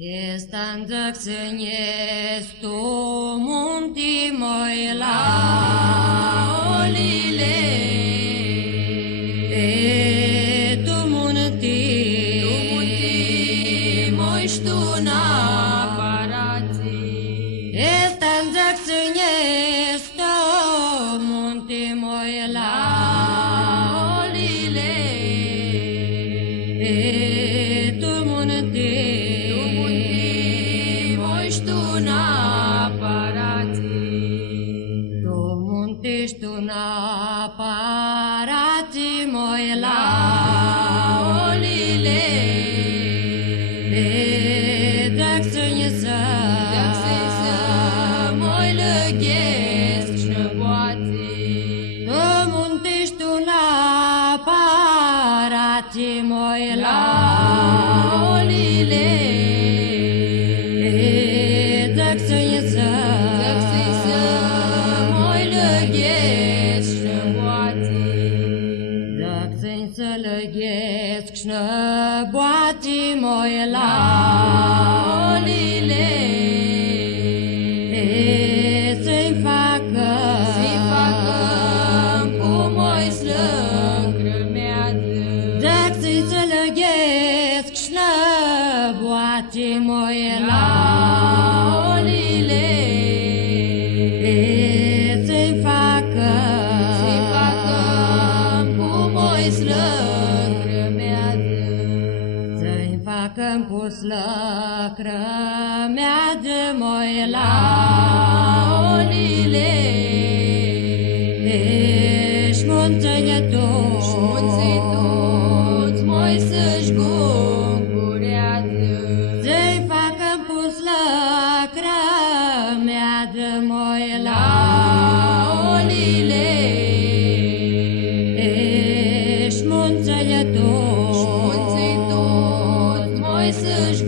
Estando xeñes tu munti moila olile tu munti moistuna parati estando xeñes tu munti moila olile tu munti moistuna parati tu muntistuna parati moila olile daxănjesa moile ghești poate tu muntistuna parati moila olile Boati moila olile să-i facă cum o-i slăgrămeadă dacă să-i înțelegesc și-nă boati moila olile să-i facă cum o-i Când pus lăcrămea de moila olile șmunțăne toți moi să-și gungureadă să-i facă-mi pus lăcrămea de moila olile șmunțăne toți să-și